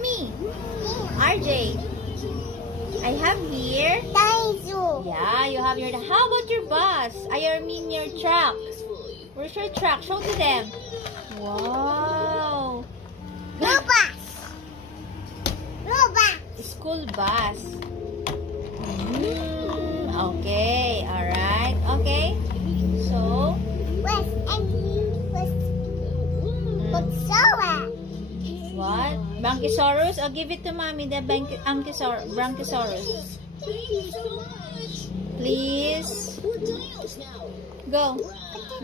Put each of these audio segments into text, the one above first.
me? RJ. I have here. Dinosaur. Yeah, you have your. How about your bus? I mean your truck. Where's your truck? Show to them. Wow. Robot. Robot. School bus. Okay, alright. Okay. So, What's what? Bronchosaurus? I'll give it to mommy, the Bronchosaurus. Please. Go.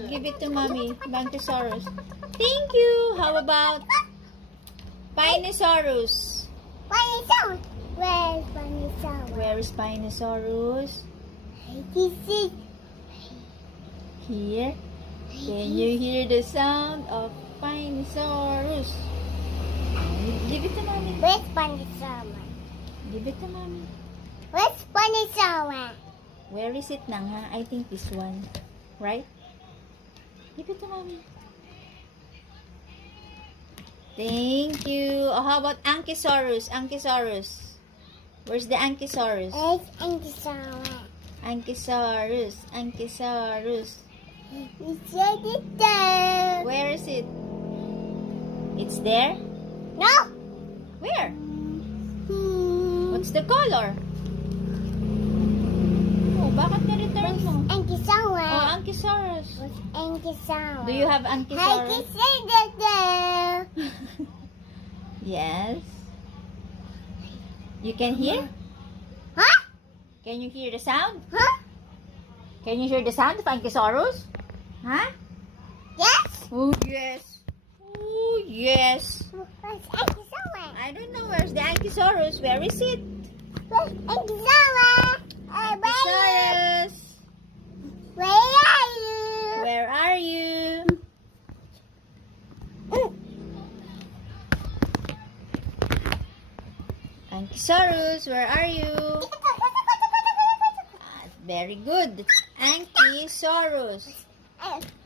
Give it to mommy, Bronchosaurus. Thank you. How about Spinosaurus? Dinosaur. Where's dinosaur? Where is Spinosaurus? This is Here. Can you hear the sound of Spinosaurus? Give it to mommy. where's dinosaur? Give it to mommy. Where's dinosaur? Where is it nang ha? I think this one. Right? Give it to mommy. Thank you. Oh, how about Ankylosaurus? Ankylosaurus. Where's the Ankylosaurus? Where's dinosaur? Ankylosaurus. Ankylosaurus. It's there. Where is it? It's there? No. Where? What's the color? Oh, bakit na-return mo? Dinosaur. Oh, Ankylosaurus. What's dinosaur? Do you have I Ankylosaurus? can say that. Yes. You can hear? Huh? Can you hear the sound? Huh? Can you hear the sound of Ankylosaurus? Huh? Yes. Oh, yes. Oh, yes. Where's dinosaur? I don't know. Where's the Ankylosaurus? Where is it? Where's dinosaur? Ankylosaurus. Where are you? Where are you? Ankylosaurus, where are you? Very good. Ankylosaurus.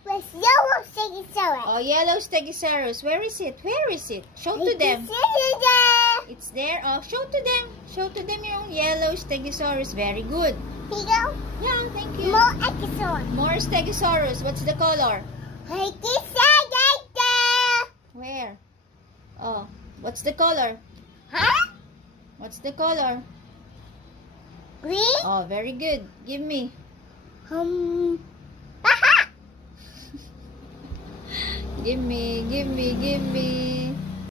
Where's yellow dinosaur? Oh, yellow Stegosaurus. Where is it? Where is it? Show to them. It's there. Oh, show to them. Show to them your yellow Stegosaurus. Very good. Here you go. Yeah, thank you. More dinosaur. More Stegosaurus. What's the color? Where? Oh, what's the color? Huh? What's the color? Green? Oh, very good. Give me. Haha! Give me.